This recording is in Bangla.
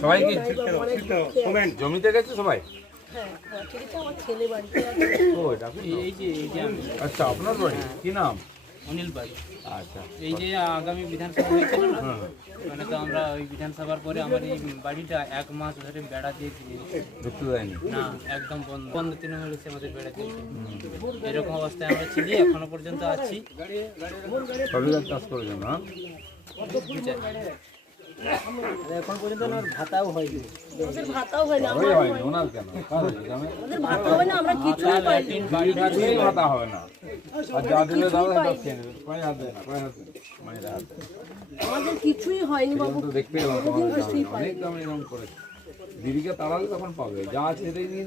সবাই কি জমিতে গেছে সবাই? আচ্ছা, আপনার বাড়ি কি নাম? অনিল বাড়ি। আচ্ছা, এই যে আগামী বিধানসভা হয়েছিল না, মানে তো আমরা ওই বিধানসভার পরে আমার এই বাড়িটা 1 মাস ধরে বেড়া দিয়ে ঢুকতে দেয়নি না, একদম বন্ধ তৃণমূল এসে আমাদের বেড়া দিয়েছে। এরকম অবস্থায় আমরা ছিলি, এখনো পর্যন্ত আছি। সবই চাষ করেছেন না? এখন পর্যন্ত আমার ভাতাও হয়নি। হয়নি ওনার কেন? ভাতা হবে না, আর যা দিলে দাদা খেয়ে নেবে। কয় হাত দেয় না, কয় হাত মায়েরা হাত দেয়। আমাদের কিছুই হয়নি বাবু। দেখতে অনেক দাম এরকম করেছে। দিদিকে তাড়ালে তখন পাবে, যা আছে সেটাই নিয়ে